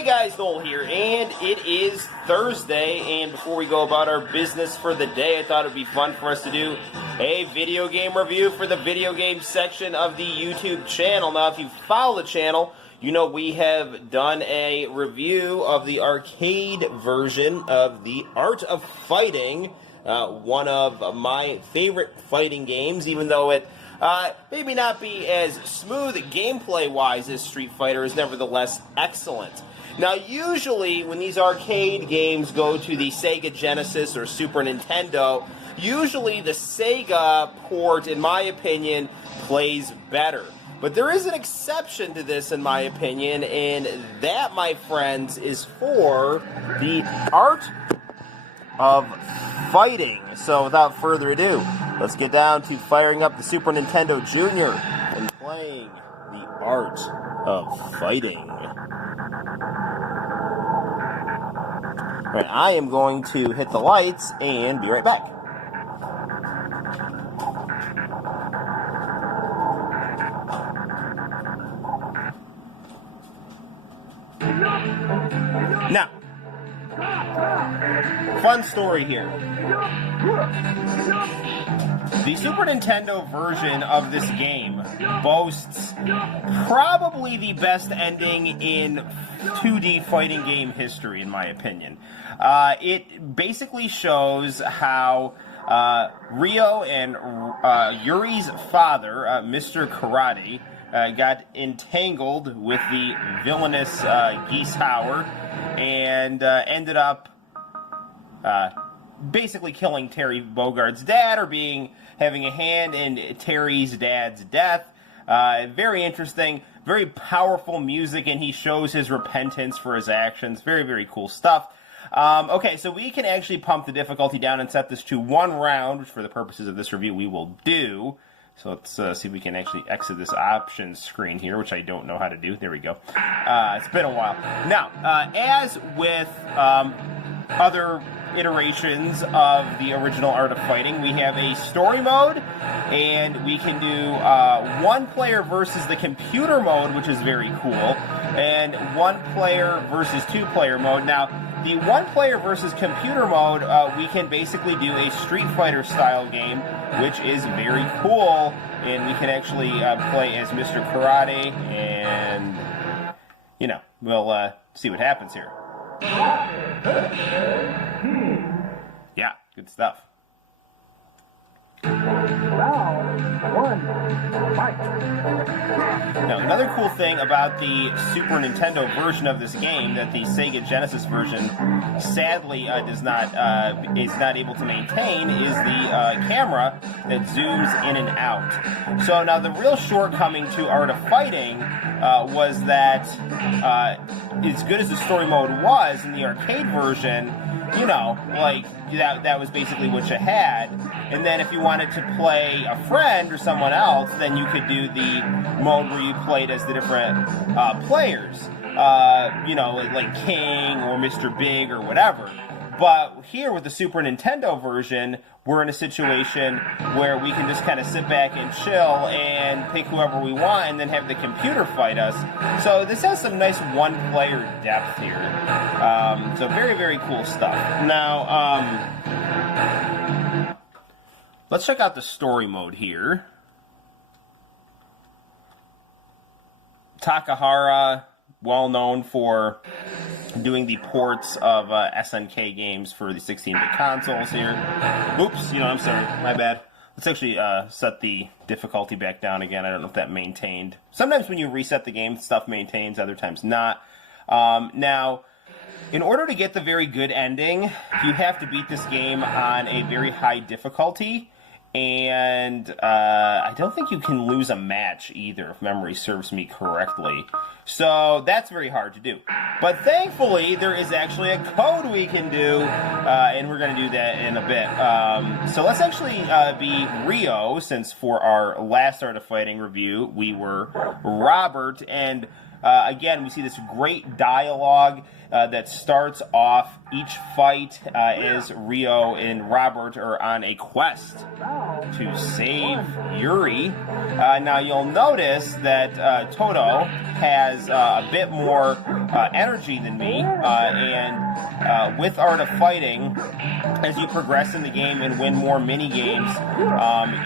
Hey guys, Noel here, and it is Thursday, and before we go about our business for the day, I thought it would be fun for us to do a video game review for the video game section of the YouTube channel. Now, if you follow the channel, you know we have done a review of the arcade version of The Art of Fighting, one of my favorite fighting games, even though it maybe not be as smooth gameplay-wise as Street Fighter, is nevertheless excellent. Now, usually when these arcade games go to the Sega Genesis or Super Nintendo, usually the Sega port, in my opinion, plays better. But there is an exception to this, in my opinion, and that, my friends, is for The Art of Fighting. So, without further ado, let's get down to firing up the Super Nintendo Junior and playing The Art of Fighting. Alright, I am going to hit the lights and be right back. Now, fun story here. The Super Nintendo version of this game boasts probably the best ending in 2D fighting game history, in my opinion. It basically shows how Ryo and Yuri's father, Mr. Karate, got entangled with the villainous Geese-Hauer and ended up basically killing Terry Bogard's dad, or having a hand in Terry's dad's death. Very interesting, very powerful music, and he shows his repentance for his actions. Very, very cool stuff. Okay, so we can actually pump the difficulty down and set this to 1 round, which for the purposes of this review we will do. So let's see if we can actually exit this options screen here, which I don't know how to do. There we go. It's been a while. Now, as with other iterations of the original Art of Fighting, we have a story mode, and we can do 1 player versus the computer mode, which is very cool, and 1 player versus 2 player mode. Now, the 1 player versus computer mode, we can basically do a Street Fighter style game, which is very cool, and we can actually play as Mr. Karate, and, you know, we'll see what happens here. Yeah, good stuff. Now, another cool thing about the Super Nintendo version of this game that the Sega Genesis version sadly is not able to maintain is the camera that zooms in and out. So now the real shortcoming to Art of Fighting was that as good as the story mode was in the arcade version, you know, like, that was basically what you had. And then if you wanted to play a friend or someone else, then you could do the mode where you played as the different players. You know, like King or Mr. Big or whatever. But here with the Super Nintendo version, we're in a situation where we can just kind of sit back and chill and pick whoever we want and then have the computer fight us. So this has some nice one-player depth here. So very, very cool stuff. Now, let's check out the story mode here. Takahara, well known for doing the ports of SNK games for the 16-bit consoles here. Oops, I'm sorry, my bad. Let's actually set the difficulty back down again. I don't know if that maintained. Sometimes when you reset the game, stuff maintains, other times not. Now, in order to get the very good ending, you have to beat this game on a very high difficulty. And I don't think you can lose a match either, if memory serves me correctly. So that's very hard to do. But thankfully, there is actually a code we can do, and we're going to do that in a bit. So let's actually be Ryo, since for our last Art of Fighting review, we were Robert, and Again, we see this great dialogue that starts off each fight as Rio and Robert are on a quest to save Yuri. Now, you'll notice that Toto has a bit more energy than me, and with Art of Fighting, as you progress in the game and win more mini-games,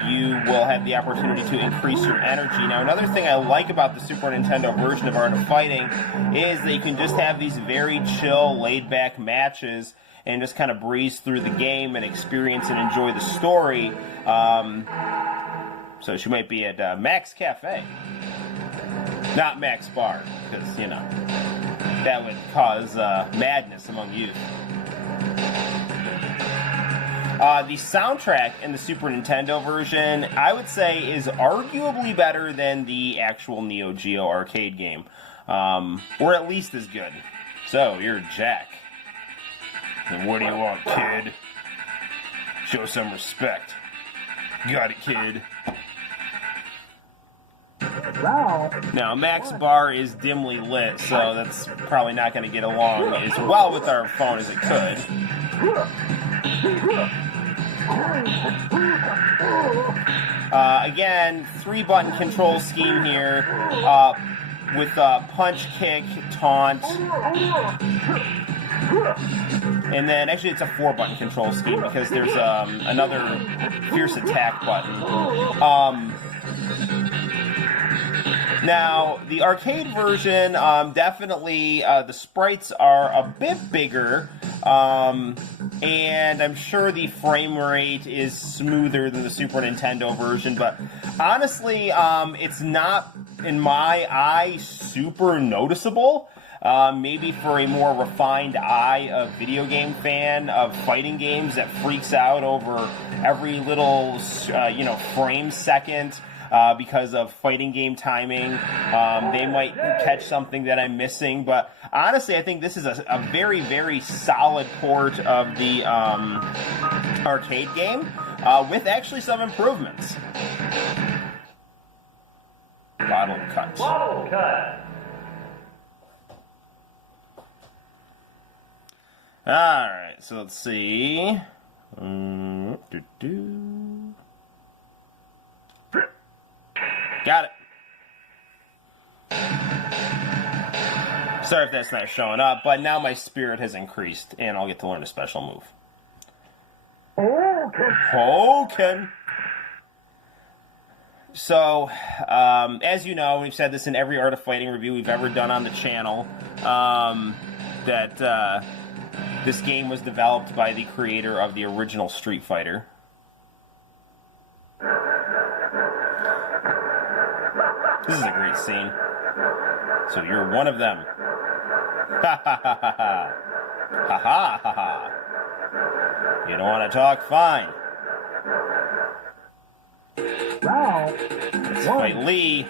you will have the opportunity to increase your energy. Now, another thing I like about the Super Nintendo version of Art of Fighting is that you can just have these very chill, laid-back matches and just kind of breeze through the game and experience and enjoy the story. So she might be at Max Cafe. Not Max Bar, because, you know, that would cause madness among youth. The soundtrack in the Super Nintendo version, I would say, is arguably better than the actual Neo Geo arcade game. Or at least as good. So, you're Jack. And what do you want, kid? Show some respect. Got it, kid. Now, Max Bar is dimly lit, so that's probably not going to get along as well with our phone as it could. Again, 3-button control scheme here, with punch, kick, taunt, and then actually it's a 4-button control scheme because there's another fierce attack button. Now, the arcade version, definitely the sprites are a bit bigger, and I'm sure the frame rate is smoother than the Super Nintendo version, but honestly, it's not, in my eye, super noticeable. Maybe for a more refined eye of video game fan of fighting games that freaks out over every little, frame second, because of fighting game timing. They might catch something that I'm missing, but honestly, I think this is a very, very solid port of the arcade game, with actually some improvements. Bottle cut. Bottle cut. Alright, so let's see. Got it. Sorry if that's not showing up, but now my spirit has increased, and I'll get to learn a special move. Hoken. So, as you know, we've said this in every Art of Fighting review we've ever done on the channel, that this game was developed by the creator of the original Street Fighter. This is a great scene. So you're one of them. Ha ha ha ha ha. Ha ha ha ha. You don't want to talk? Fine. Let's fight Lee.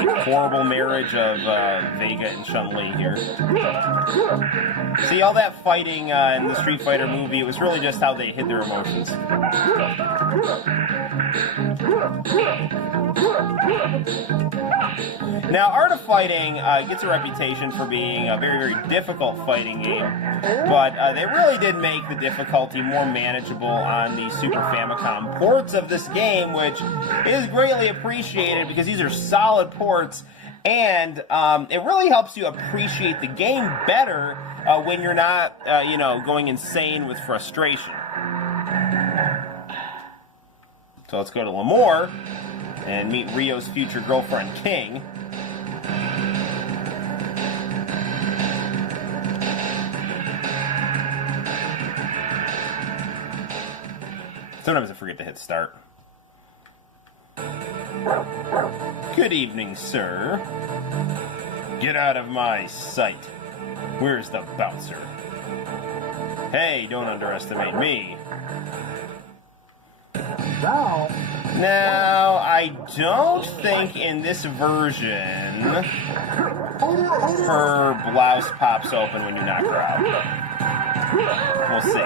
The horrible marriage of Vega and Chun-Li here. See, all that fighting in the Street Fighter movie, it was really just how they hid their emotions. Now, Art of Fighting gets a reputation for being a very, very difficult fighting game, but they really did make the difficulty more manageable on the Super Famicom ports of this game, which is greatly appreciated because these are solid ports, and it really helps you appreciate the game better when you're not, going insane with frustration. So let's go to Lemoore and meet Rio's future girlfriend, King. Sometimes I forget to hit start. Good evening, sir. Get out of my sight. Where's the bouncer? Hey, don't underestimate me. Now, I don't think in this version her blouse pops open when you knock her out. We'll see.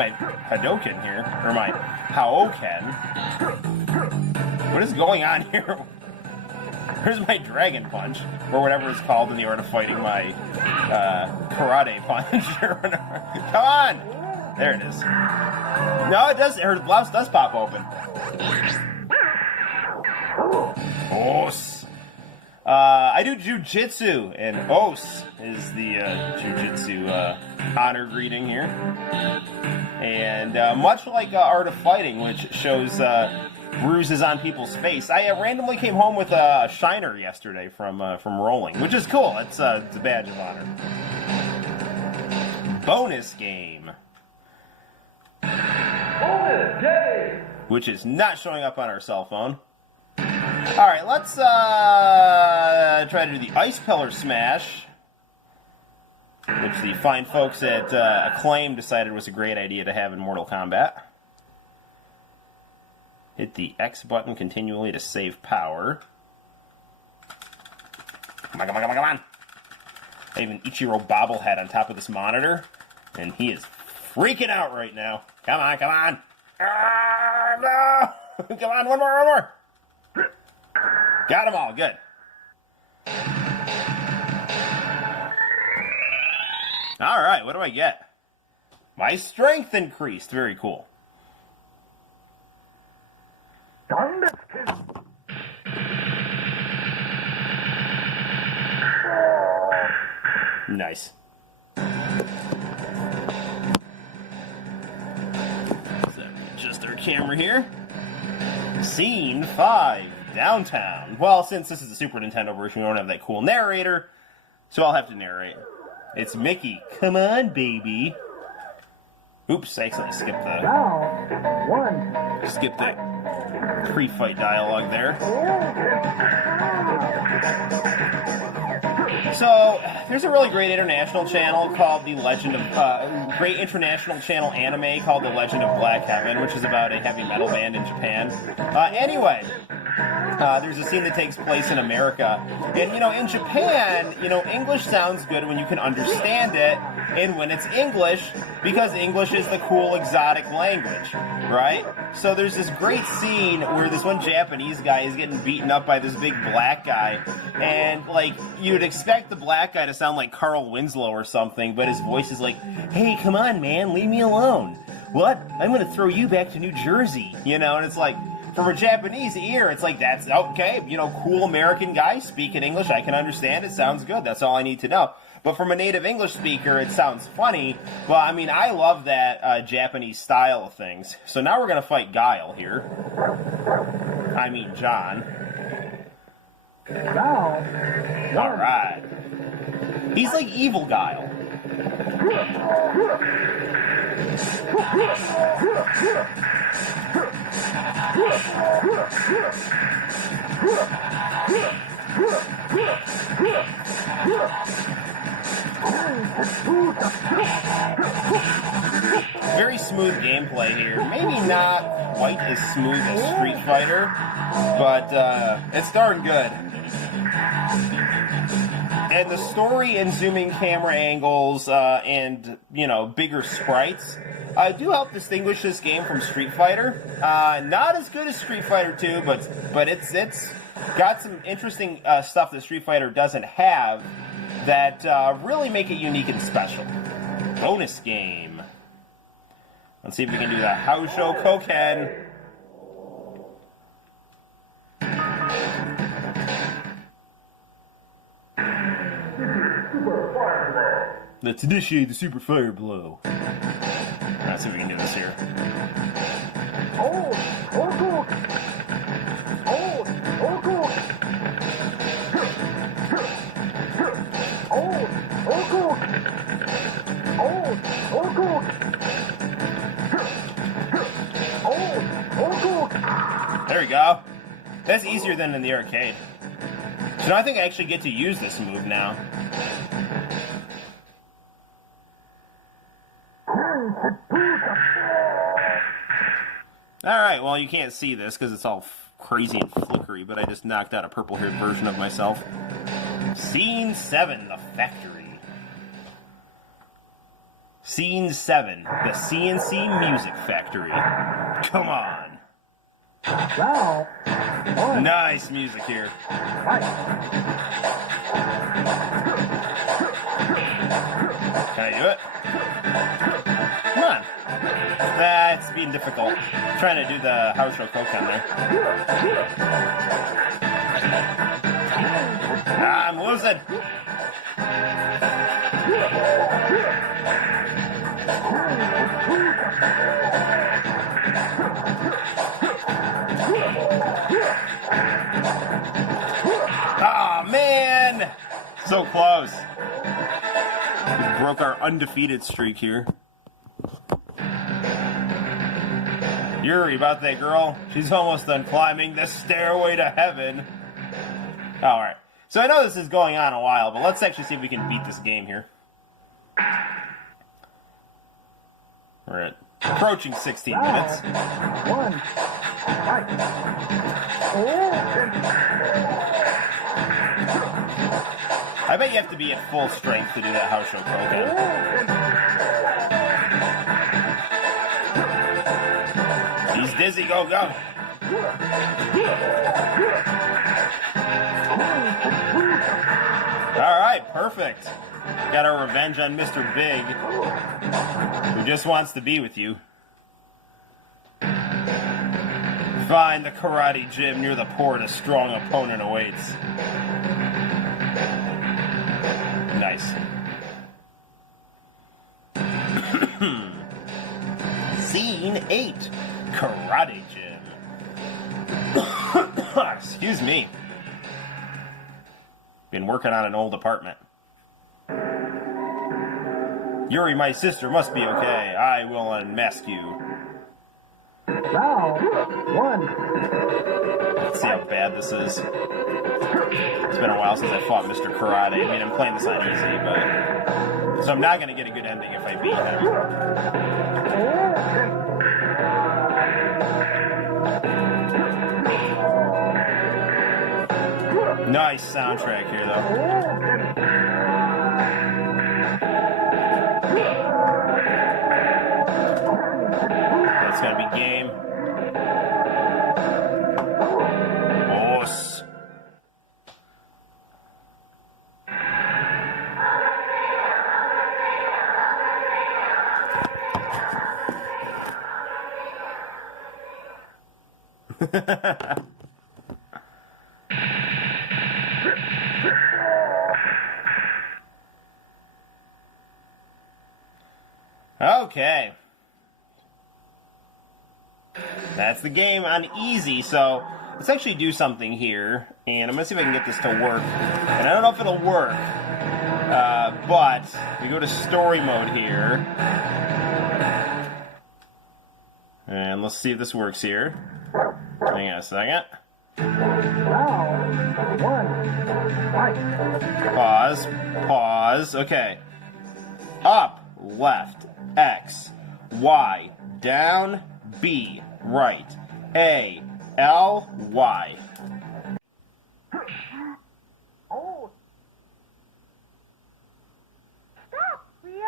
my Hadoken here, or my Haoken. What is going on here? Where's my Dragon Punch, or whatever it's called in the art of fighting, my Karate Punch, or whatever. Come on! There it is. No, it does. Her blouse does pop open. Os. I do jujitsu, and Os is the jujitsu honor greeting here. And much like Art of Fighting, which shows bruises on people's face, I randomly came home with a shiner yesterday from rolling, which is cool. It's a badge of honor. Bonus game. Bonus game. Which is not showing up on our cell phone. Alright, let's try to do the Ice Pillar Smash, which the fine folks at Acclaim decided was a great idea to have in Mortal Kombat. Hit the X button continually to save power. Come on, come on, come on, come on! I have an Ichiro bobblehead on top of this monitor, and he is freaking out right now. Come on, come on! Ah, no! Come on, one more! Got them all, good. Alright, what do I get? My strength increased, very cool. Nice. So, adjust our camera here. Scene 5. Downtown. Well, since this is the Super Nintendo version, we don't have that cool narrator, so I'll have to narrate. It's Mickey. Come on, baby. Oops, I accidentally skipped that pre-fight dialogue there. So, there's a really great international channel called The Legend of... great international channel anime called The Legend of Black Heaven, which is about a heavy metal band in Japan. Anyway... there's a scene that takes place in America. And, in Japan, English sounds good when you can understand it and when it's English, because English is the cool, exotic language, right? So there's this great scene where this one Japanese guy is getting beaten up by this big black guy, and, you'd expect the black guy to sound like Carl Winslow or something, but his voice is like, hey, come on, man, leave me alone. What? I'm going to throw you back to New Jersey, and it's like, from a Japanese ear, it's like, that's okay, cool American guy speaking English, I can understand it, sounds good, that's all I need to know. But from a native English speaker, it sounds funny. Well, I love that Japanese style of things. So now we're going to fight Guile here. John. Alright. He's like evil Guile. Very smooth gameplay here. Maybe not quite as smooth as Street Fighter, but it's darn good. And the story and zooming camera angles and, bigger sprites do help distinguish this game from Street Fighter. Not as good as Street Fighter 2, but it's got some interesting stuff that Street Fighter doesn't have that really make it unique and special. Bonus game. Let's see if we can do the Haosho Koken. Let's initiate the Super Fire Blow. Let's see if we can do this here. There we go. That's easier than in the arcade. So now I think I actually get to use this move now. Alright, well, you can't see this because it's all crazy and flickery, but I just knocked out a purple-haired version of myself. Scene 7, the factory. Scene 7, the CNC Music Factory. Come on. Wow. Nice music here. Can I do it? Come on. That's being difficult. I'm trying to do the house row coke on there. I'm losing. Oh, man! So close. We broke our undefeated streak here. Yuri, about that girl. She's almost done climbing the stairway to heaven. Alright. So I know this is going on a while, but let's actually see if we can beat this game here. We're at approaching 16 minutes. I bet you have to be at full strength to do that house show program. He's dizzy, go, go. Alright, perfect. Got our revenge on Mr. Big, who just wants to be with you. Find the karate gym near the port. A strong opponent awaits. Nice. Scene 8. Karate gym. Excuse me. Been working on an old apartment. Yuri, my sister, must be okay. I will unmask you. Round 1. Let's see how bad this is. It's been a while since I fought Mr. Karate. I mean, I'm playing this on easy, but... So I'm not going to get a good ending if I beat him. Nice soundtrack here, though. That's got to be game. Boss. Okay. That's the game on easy, so let's actually do something here, and I'm going to see if I can get this to work. And I don't know if it'll work, but we go to story mode here. And let's see if this works here. Hang on a second. Round 1. Fight. Pause. Pause. Okay. Up, left, X, Y, down, B, right, A, L, Y. Oh. Stop, Rio.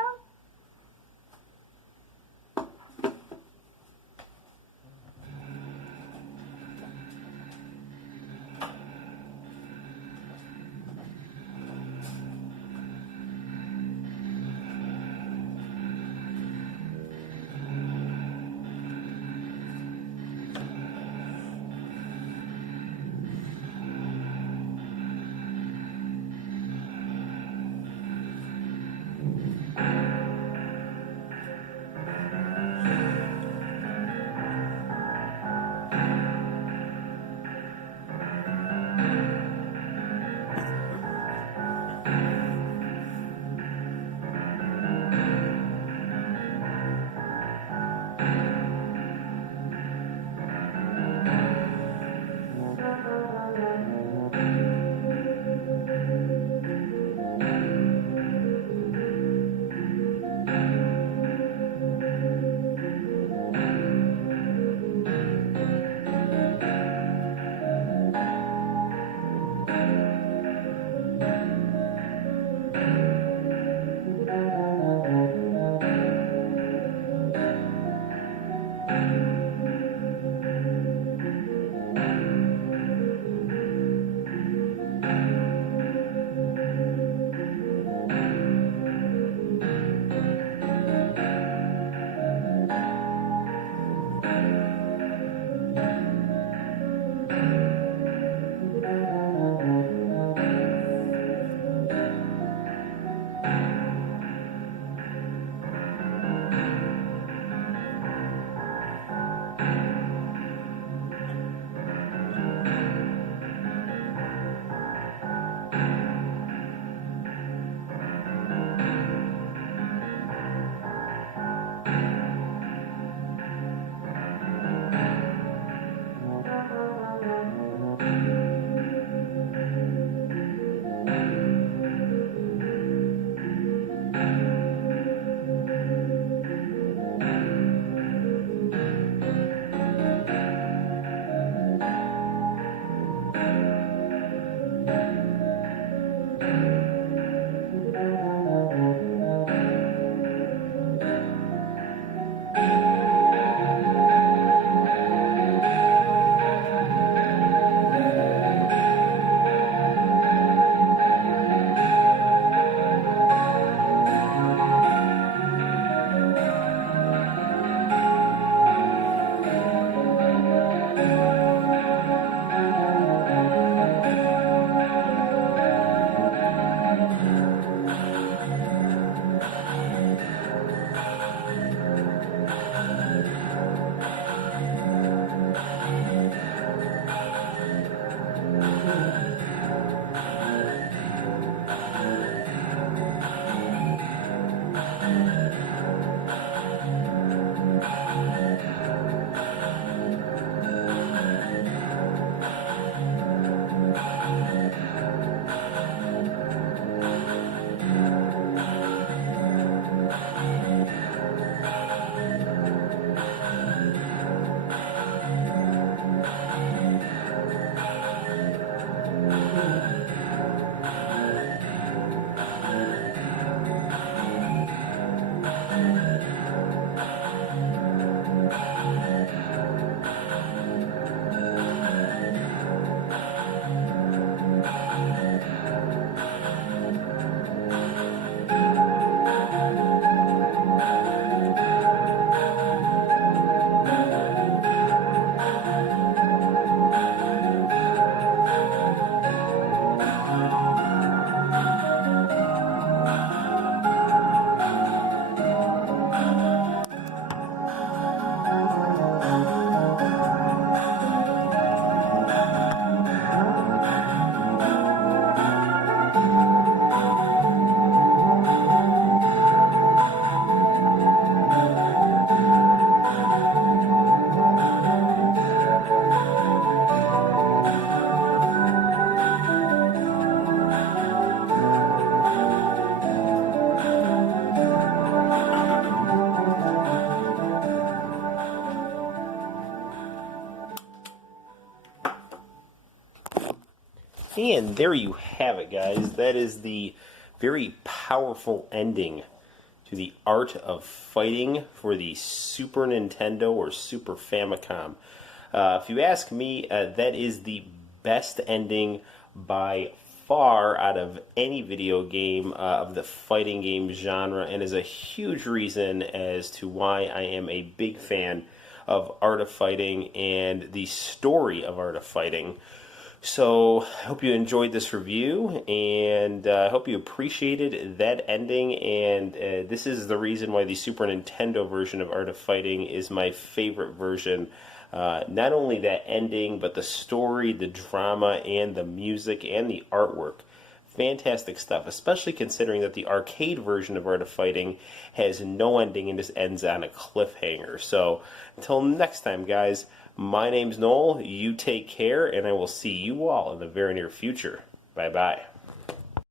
And there you have it, guys. That is the very powerful ending to the Art of Fighting for the Super Nintendo or Super Famicom. If you ask me, that is the best ending by far out of any video game of the fighting game genre, and is a huge reason as to why I am a big fan of Art of Fighting and the story of Art of Fighting. So I hope you enjoyed this review, and I hope you appreciated that ending, and this is the reason why the Super Nintendo version of Art of Fighting is my favorite version. Not only that ending, but the story, the drama, and the music, and the artwork. Fantastic stuff, especially considering that the arcade version of Art of Fighting has no ending and just ends on a cliffhanger. So, until next time, guys, my name's Noel, you take care, and I will see you all in the very near future. Bye-bye.